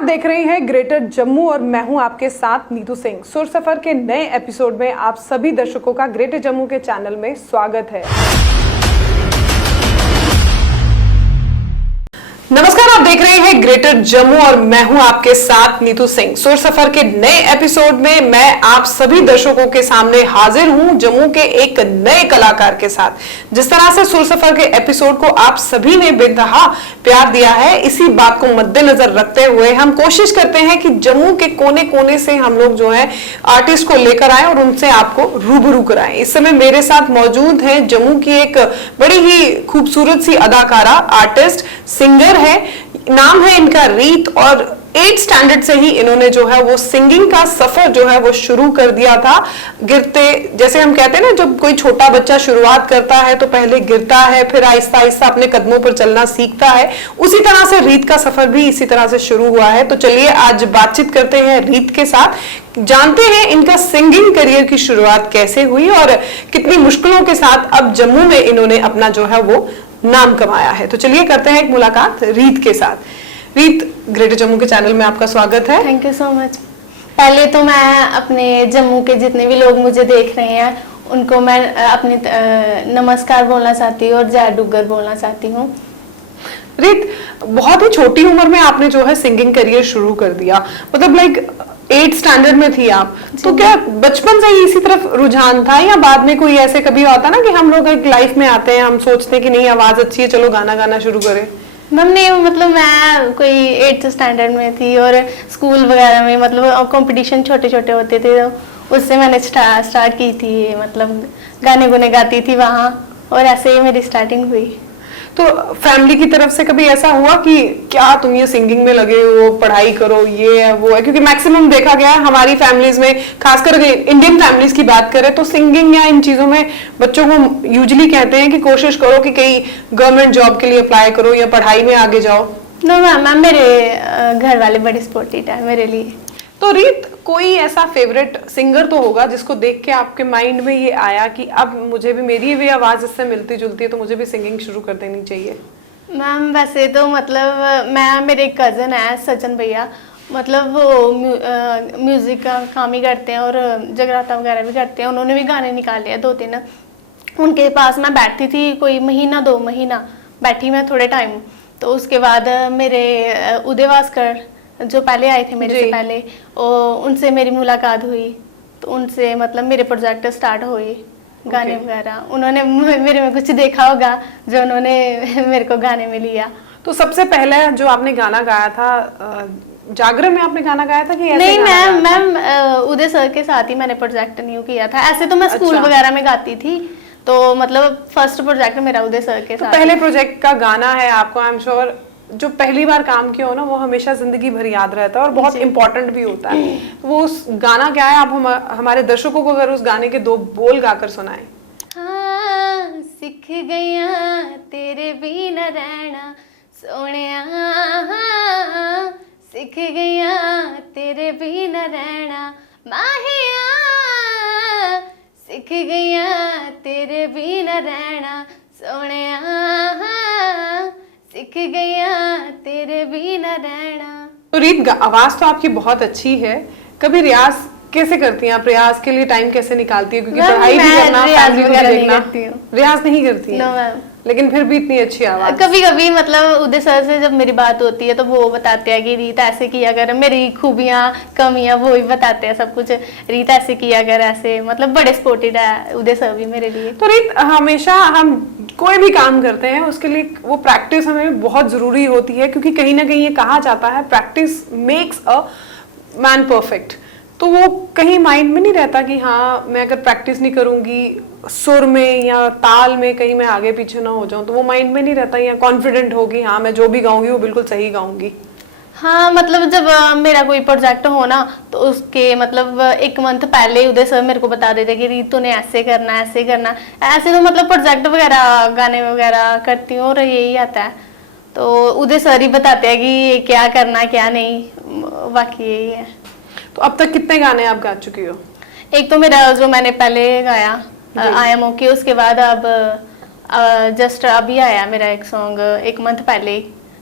आप देख रहे हैं ग्रेटर जम्मू और मैं हूं आपके साथ नीतू सिंह। सुर सफर के नए एपिसोड में आप सभी दर्शकों का ग्रेटर जम्मू के चैनल में स्वागत है। नमस्कार, आप देख रहे हैं ग्रेटर जम्मू और मैं हूं आपके साथ नीतू सिंह। सुर सफर के नए एपिसोड में मैं आप सभी दर्शकों के सामने हाजिर हूं जम्मू के एक नए कलाकार के साथ। जिस तरह से सुर सफर के एपिसोड को आप सभी ने बेतहा प्यार दिया है, इसी बात को मद्देनजर रखते हुए हम कोशिश करते हैं कि जम्मू के कोने कोने से हम लोग जो है आर्टिस्ट को लेकर आए और उनसे आपको रूबरू कराएं। इस समय मेरे साथ मौजूद है जम्मू की एक बड़ी ही खूबसूरत सी अदाकारा, आर्टिस्ट, सिंगर है। नाम है इनका रीत और 8th स्टैंडर्ड से ही इन्होंने जो है वो सिंगिंग का सफर जो है वो शुरू कर दिया था। गिरते, जैसे हम कहते हैं ना, जब कोई छोटा बच्चा शुरुआत करता है तो पहले गिरता है, फिर आहिस्ता आहिस्ता अपने कदमों पर चलना सीखता है। उसी तरह से रीत का सफर भी इसी तरह से शुरू हुआ है। तो चलिए आज बातचीत करते हैं रीत के साथ, जानते हैं इनका सिंगिंग करियर की शुरुआत कैसे हुई और कितनी मुश्किलों के साथ अब जम्मू में इन्होंने अपना जो है वो नाम कमाया है। तो चलिए करते हैं एक मुलाकात रीत के साथ। रीत, ग्रेटर जम्मू के चैनल में आपका स्वागत है। Thank you so much. पहले तो मैं अपने जम्मू के जितने भी लोग मुझे देख रहे हैं उनको मैं अपनी नमस्कार बोलना चाहती हूँ और जय डुग्गर बोलना चाहती हूँ। रीत, बहुत ही छोटी उम्र में आपने जो है सिंगिंग करियर शुरू कर दिया, मतलब लाइक 8th स्टैंडर्ड में थी आप, तो क्या बचपन से ही इसी तरफ रुझान था या बाद में कोई ऐसे कभी होता ना कि हम लोग एक लाइफ में आते हैं, हम सोचते हैं कि नहीं आवाज अच्छी है, चलो गाना गाना शुरू करें? मैम नहीं, मतलब मैं कोई 8th स्टैंडर्ड में थी और स्कूल वगैरह में मतलब कंपटीशन छोटे छोटे होते थे, तो उससे मैंने स्टार्ट की थी, मतलब गाने गुने गाती थी वहाँ और ऐसे ही मेरी स्टार्टिंग हुई। तो फैमिली की तरफ से कभी ऐसा हुआ कि क्या तुम ये सिंगिंग में लगे हो, पढ़ाई करो, ये है वो है? क्योंकि मैक्सिमम देखा गया है हमारी फैमिलीज में, खासकर इंडियन फैमिलीज की बात करें तो सिंगिंग या इन चीजों में बच्चों को यूजुअली कहते हैं कि कोशिश करो कि कहीं गवर्नमेंट जॉब के लिए अप्लाई करो या पढ़ाई में आगे जाओ। नो मैम, मेरे घर वाले बड़े सपोर्टिव है मेरे लिए। तो रीत, कोई ऐसा फेवरेट सिंगर तो होगा जिसको देख के आपके माइंड में ये आया कि अब मुझे भी, मेरी भी आवाज इससे मिलती जुलती है तो मुझे भी सिंगिंग शुरू कर देनी चाहिए? मैम वैसे तो मतलब मेरे एक कज़न है सचिन भैया, मतलब वो म्यूज़िक का काम ही करते हैं और जगराता वगैरह भी करते हैं। उन्होंने भी गाने निकाले हैं 2-3। उनके पास मैं बैठती थी कोई महीना 2 महीना बैठी मैं थोड़े टाइम। तो उसके बाद मेरे उदय भास्कर जो पहले आए थे मेरे से पहले, उनसे मेरी मुलाकात हुई, तो उनसे मतलब मेरे प्रोजेक्ट स्टार्ट हुए गाने वगैरह। उन्होंने मेरे में कुछ देखा होगा जो उन्होंने मेरे को गाने में लिया। तो सबसे पहले जो आपने गाना गाया था, जागरण में आपने गाना गाया था कि ऐसे? नहीं मैम, उदय सर के साथ ही मैंने प्रोजेक्ट न्यू किया था। ऐसे तो मैं स्कूल वगैरह में गाती थी, तो मतलब फर्स्ट प्रोजेक्ट मेरा उदय सर के साथ। पहले प्रोजेक्ट का गाना है आपको, आई एम श्योर जो पहली बार काम किया हो ना वो हमेशा जिंदगी भर याद रहता है और बहुत इंपॉर्टेंट भी होता है। तो वो उस गाना क्या है, आप हमारे दर्शकों को अगर उस गाने के 2 बोल गाकर सुनाएं। हाँ, सीख गया तेरे बिना रहना सोनिया, सीख गया तेरे बिना रहना माहिया, सीख गया तेरे बिना रहना सोनिया, सीख गया तेरे बिना रहना। तो रीत, आवाज तो आपकी बहुत अच्छी है, कभी रियाज कैसे करती हैं आप? रियाज के लिए टाइम कैसे निकालती है? क्योंकि पढ़ाई भी करना, फैमिली भी देखना। रियाज नहीं करती नो मैम, लेकिन फिर भी इतनी अच्छी आवाज। कभी कभी मतलब उदय सर से जब मेरी बात होती है तो वो बताते हैं कि रीत ऐसे किया कर, मेरी खूबियां कमियां वो भी बताते हैं सब कुछ, रीत ऐसे किया कर, ऐसे मतलब बड़े सपोर्टेड है उदय सर भी मेरे लिए। तो रीत, हमेशा हम कोई भी काम करते हैं उसके लिए वो प्रैक्टिस हमें बहुत जरूरी होती है, क्योंकि कहीं ना कहीं ये कहा जाता है practice makes a man perfect. तो वो कहीं माइंड में नहीं रहता कि हाँ मैं अगर प्रैक्टिस नहीं करूंगी सुर में या ताल में कहीं मैं आगे पीछे ना हो जाऊं, तो वो माइंड में नहीं रहता या कॉन्फिडेंट होगी हाँ मैं जो भी गाऊंगी वो बिल्कुल सही गाऊंगी? हाँ, मतलब जब मेरा कोई प्रोजेक्ट हो ना तो उसके मतलब 1 मंथ पहले उदय सर मेरे को बता देते कि रीत तूने ऐसे करना ऐसे करना। ऐसे तो मतलब प्रोजेक्ट वगैरह गाने वगैरह करती हूँ और यही आता है, तो उदय सर ही बताते हैं कि क्या करना क्या नहीं, बाकी यही है। तो अब तक कितने गाने आप गा चुकी हो? एक तो मेरा जो मैंने पहले गाया आई एम ओके, उसके बाद अब जस्ट अभी आया मेरा एक सॉन्ग 1 मंथ पहले,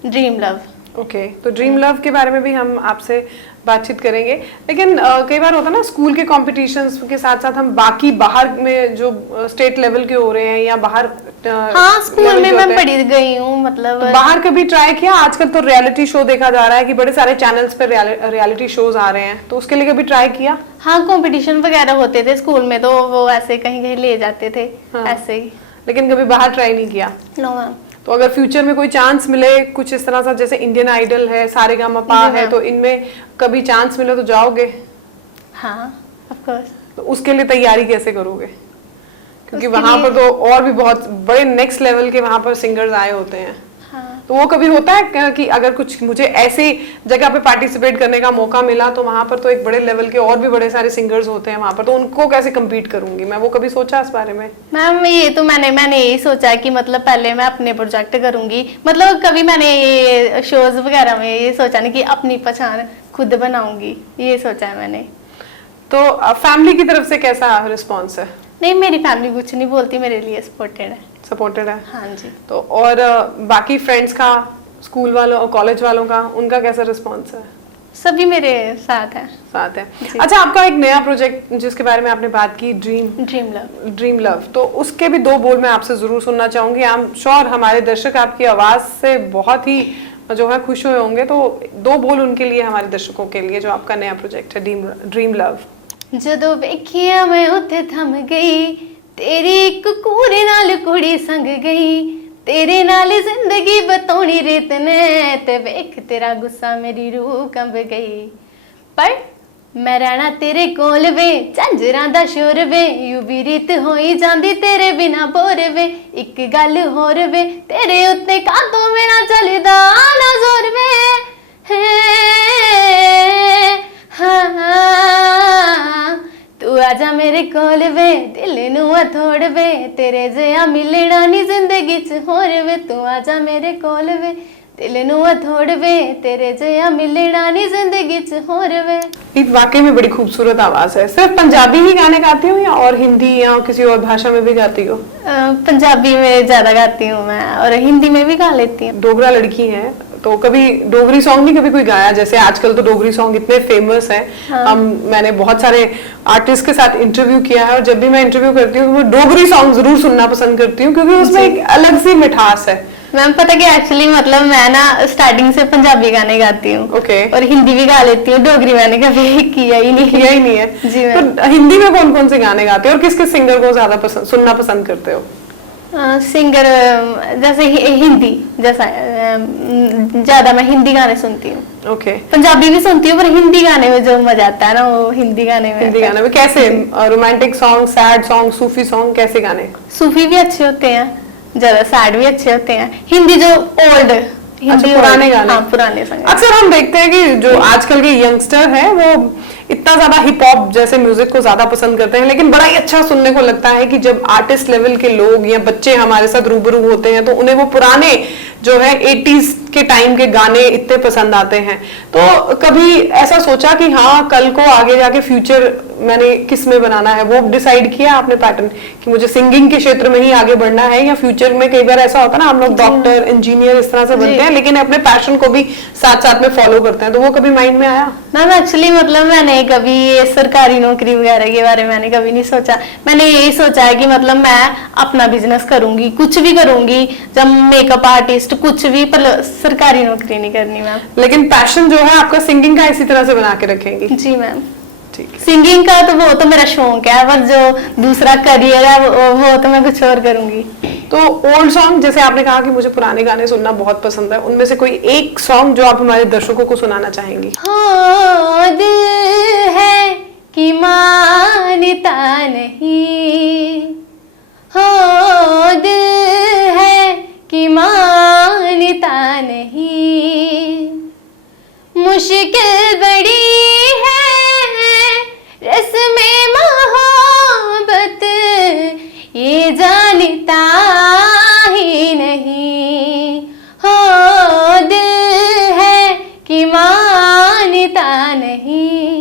ड्रीम लव। ओके तो ड्रीम लव के बारे में भी हम आपसे बातचीत करेंगे, लेकिन कई बार होता है ना स्कूल के कॉम्पिटिशन्स के साथ साथ हम बाकी बाहर में जो स्टेट लेवल के हो रहे हैं या बाहर हाँ स्कूल में मैं पढ़ी गई हूँ, मतलब तो बाहर कभी ट्राई किया? आजकल तो रियलिटी शो देखा जा रहा है कि बड़े सारे चैनल्स पे रियलिटी शोज आ रहे हैं, तो उसके लिए कभी ट्राई किया? हाँ कंपटीशन वगैरह होते थे स्कूल में, तो वो ऐसे कहीं कहीं ले जाते थे। हाँ। ऐसे ही। लेकिन कभी बाहर ट्राई नहीं किया? No ma'am. तो अगर फ्यूचर में कोई चांस मिले कुछ इस तरह सा, जैसे इंडियन आइडल है, सारेगामापा है, तो इनमें कभी चांस मिले तो जाओगे? हाँ ऑफ कोर्स। तो उसके लिए तैयारी कैसे करोगे? क्योंकि उसके वहां पर लिए- तो और भी बहुत बड़े नेक्स्ट लेवल के वहां पर सिंगर्स आए होते हैं। हाँ। तो वो कभी होता है कि अगर कुछ मुझे ऐसी जगह पे पार्टिसिपेट करने का मौका मिला तो वहां पर तो एक बड़े लेवल के और भी बड़े सारे सिंगर्स होते हैं वहां पर, तो उनको कैसे कम्पीट करूंगी मैं? वो कभी सोचा इस बारे में? मैम ये तो मैंने यही सोचा है कि मतलब पहले मैं अपने प्रोजेक्ट करूंगी, मतलब कभी मैंने ये शोज वगैरह में ये सोचा नहीं कि अपनी पहचान खुद बनाऊंगी, ये सोचा है मैंने। तो फैमिली की तरफ से कैसा रिस्पॉन्स है? नहीं मेरी फैमिली कुछ नहीं बोलती, मेरे लिए सपोर्टेड है। सपोर्टेड है? हाँ जी। तो और बाकी फ्रेंड्स का, स्कूल वालों और कॉलेज वालों का, उनका कैसा रिस्पॉन्स है? सभी मेरे साथ है। साथ है। अच्छा, आपका एक नया प्रोजेक्ट जिसके बारे में आपने बात की, ड्रीम लव, तो उसके भी 2 बोल मैं आपसे जरूर सुनना चाहूंगी। आई एम श्योर हमारे दर्शक आपकी आवाज से बहुत ही जो है खुश हुए होंगे, तो 2 बोल उनके लिए, हमारे दर्शकों के लिए, जो आपका नया प्रोजेक्ट है ड्रीम लव। ਜਦੋਂ ਵੇਖਿਆ ਮੈਂ ਉੱਥੇ ਥਮ ਗਈ, ਤੇਰੀ ਇੱਕ ਕੂੜੇ ਨਾਲ ਕੁੜੀ ਸੰਗ ਗਈ, ਤੇਰੇ ਨਾਲ ਜ਼ਿੰਦਗੀ ਬਤਾਉਣੀ ਰੀਤ ਨੇ, ਤੇ ਵੇਖ ਤੇਰਾ ਗੁੱਸਾ ਮੇਰੀ ਰੂਹ ਕੰਬ ਗਈ। ਪਰ ਮੈਂ ਰਹਿਣਾ ਤੇਰੇ ਕੋਲ ਵੇ, ਝੰਜਰਾਂ ਦਾ ਸ਼ੋਰ ਵੇ, ਯੂ ਵੀ ਰੀਤ ਹੋਈ ਜਾਂਦੀ ਤੇਰੇ ਬਿਨਾ ਬੋਰ ਵੇ। ਇੱਕ ਗੱਲ ਹੋਰ ਵੇ, ਤੇਰੇ ਉੱਤੇ ਕਾਤੋਂ ਮੇਰਾ ਚੱਲਦਾ ਨਾ ਜ਼ੋਰ ਵੇ। तू आजा मेरे कोल वे, दिल नू थोड़ वे, तेरे जया मिलना नी जिंदगी च होर वे। तू आजा मेरे कोल वे, दिल नू थोड़ वे, तेरे जया मिलना नी जिंदगी च होर वे। वाकई में बड़ी खूबसूरत आवाज है। सिर्फ पंजाबी ही गाने गाती हो या और हिंदी या किसी और भाषा में भी गाती हो? पंजाबी में ज्यादा गाती हूँ मैं, और हिंदी में भी गा लेती हूँ। डोगरा लड़की है, तो कभी डोगरी सॉन्ग नहीं कभी कोई गाया? जैसे आजकल तो डोगरी सॉन्ग इतने फेमस हैं। हाँ। मैंने बहुत सारे आर्टिस्ट के साथ इंटरव्यू किया है, और जब भी मैं इंटरव्यू करती हूँ तो मैं डोगरी सॉन्ग जरूर सुनना पसंद करती हूँ, क्योंकि उसमें एक अलग सी मिठास है। मैम पता कि एक्चुअली मतलब मैं ना स्टार्टिंग से पंजाबी गाने गाती हूँ। ओके। और हिंदी भी गा लेती हूँ, डोगरी मैंने कभी किया ही नहीं है। जी मैम। तो हिंदी में कौन कौन से गाने गाते हो और किस किस सिंगर को ज्यादा सुनना पसंद करते हो? सिंगर जैसे हिंदी, जैसा ज्यादा मैं हिंदी गाने सुनती हूँ। ओके। पंजाबी भी सुनती हूँ, पर हिंदी गाने में जो मजा आता है ना, वो हिंदी गाने में। हिंदी गाने में कैसे? रोमांटिक सॉन्ग, सैड सॉन्ग, सूफी सॉन्ग, कैसे गाने? सूफी भी अच्छे होते हैं, ज्यादा सैड भी अच्छे होते हैं। हिंदी जो ओल्ड, हिंदी पुराने गाने। हाँ पुराने सॉन्ग। अक्सर हम देखते हैं कि जो आजकल के यंगस्टर है वो इतना ज्यादा हिप हॉप जैसे म्यूजिक को ज्यादा पसंद करते हैं, लेकिन बड़ा ही अच्छा सुनने को लगता है कि जब आर्टिस्ट लेवल के लोग या बच्चे हमारे साथ रूबरू होते हैं तो उन्हें वो पुराने जो है 80s के टाइम के गाने इतने पसंद आते हैं। तो कभी ऐसा सोचा कि हाँ कल को आगे जाके फ्यूचर मैंने किस में बनाना है, वो डिसाइड किया आपने पैटर्न कि मुझे सिंगिंग के क्षेत्र में ही आगे बढ़ना है, या फ्यूचर में कई बार ऐसा होता है ना हम लोग डॉक्टर, इंजीनियर इस तरह से बनते हैं लेकिन अपने पैशन को भी साथ साथ में फॉलो करते हैं, तो वो कभी माइंड में आया? मैम एक्चुअली मतलब मैंने कभी ये सरकारी नौकरी वगैरह के बारे में मैंने कभी नहीं सोचा। मैंने यही सोचा है कि मतलब मैं अपना बिजनेस करूंगी, कुछ भी करूंगी, जब मेकअप आर्टिस्ट कुछ भी, पर सरकारी नौकरी नहीं करनी मैम। लेकिन पैशन जो है आपका सिंगिंग का इसी तरह से बना के रखेंगी? जी मैम। ठीक है। सिंगिंग का तो वो तो मेरा शौक है, पर जो दूसरा करियर है वो तो मैं कुछ और करूंगी। तो ओल्ड सॉन्ग, जैसे आपने कहा कि मुझे पुराने गाने सुनना बहुत पसंद है, उनमें से कोई एक सॉन्ग जो आप हमारे दर्शकों को सुनाना चाहेंगी? हाँ दिल है कि मानता नहीं, हाँ दिल है कि मानता नहीं, मुश्किल बड़ी है रस्मे मोहब्बत ये जानता ही नहीं, हो दिल है कि मानता नहीं।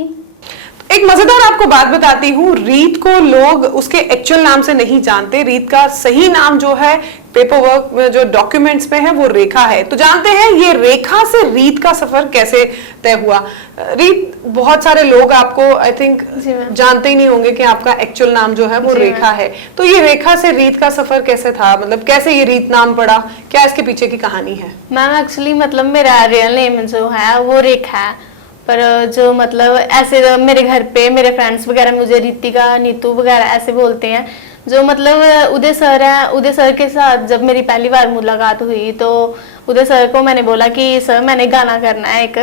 एक मजेदार आपको बात बताती हूँ, रीत को लोग उसके एक्चुअल नाम से नहीं जानते। रीत का सही नाम जो है पेपर वर्क में, जो डॉक्यूमेंट्स में है, वो रेखा है। तो जानते हैं ये रेखा से रीत का सफर कैसे तय हुआ। रीत, बहुत सारे लोग आपको आई थिंक जानते ही नहीं होंगे कि आपका एक्चुअल नाम जो है वो रेखा है। तो ये रेखा से रीत का सफर कैसे था, मतलब कैसे ये रीत नाम पड़ा, क्या इसके पीछे की कहानी है? मैम एक्चुअली मतलब मेरा रियल नेम जो है वो रेखा है, पर जो मतलब ऐसे मेरे घर पे मेरे फ्रेंड्स वगैरह मुझे रितिका, नीतू वगैरह ऐसे बोलते हैं। जो मतलब उदय सर है, उदय सर के साथ जब मेरी पहली बार मुलाकात हुई तो उदय सर को मैंने बोला कि सर मैंने गाना करना है एक,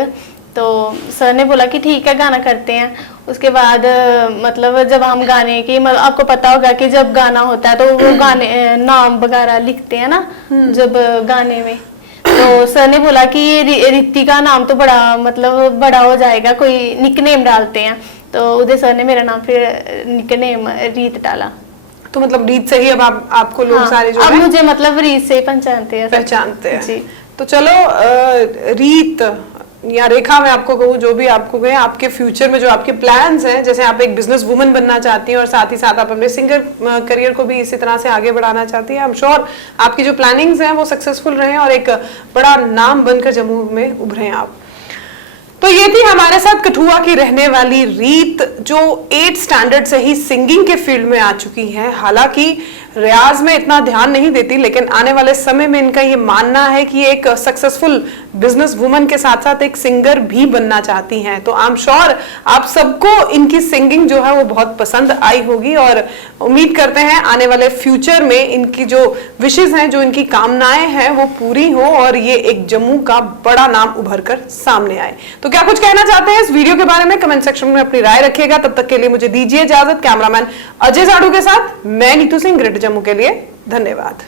तो सर ने बोला कि ठीक है गाना करते हैं। उसके बाद मतलब जब हम गाने की, मतलब आपको पता होगा कि जब गाना होता है तो वो गाने नाम वगैरह लिखते हैं ना जब गाने में, तो सर ने बोला कि रितिका नाम तो बड़ा मतलब बड़ा हो जाएगा, कोई निकनेम डालते हैं। तो उदय सर ने मेरा नाम फिर निकनेम रीत डाला। तो मतलब रीत से ही अब आपको लोग हाँ, सारे जो अब है मुझे मतलब रीत से ही पहचानते हैं जी। तो चलो रीत या रेखा मैं आपको कहूँ, जो भी आपको कहें, आपके फ्यूचर में जो आपके प्लान्स हैं, जैसे आप एक बिजनेस वुमन बनना चाहती हैं और साथ ही साथ आप अपने सिंगर करियर को भी इसी तरह से आगे बढ़ाना चाहती हैं, आई एम श्योर आपकी जो प्लानिंग्स हैं वो सक्सेसफुल रहे और एक बड़ा नाम बनकर जम्मू में उभरे आप। तो ये थी हमारे साथ कठुआ की रहने वाली रीत, जो 8th स्टैंडर्ड से ही सिंगिंग के फील्ड में आ चुकी है। हालांकि रियाज में इतना ध्यान नहीं देती, लेकिन आने वाले समय में इनका ये मानना है कि एक सक्सेसफुल बिजनेस वुमन के साथ साथ एक सिंगर भी बनना चाहती हैं। तो आई एम श्योर आप सबको इनकी सिंगिंग जो है वो बहुत पसंद आई होगी और उम्मीद करते हैं आने वाले फ्यूचर में इनकी जो विशेष हैं, जो इनकी कामनाएं हैं, वो पूरी हो और ये एक जम्मू का बड़ा नाम उभर कर सामने आए। तो क्या कुछ कहना चाहते हैं इस वीडियो के बारे में? कमेंट सेक्शन में अपनी राय रखिएगा। तब तक के लिए मुझे दीजिए इजाजत। कैमरामैन अजय साडू के साथ मैं नीतू सिंह, ग्रेटर जम्मू के लिए धन्यवाद।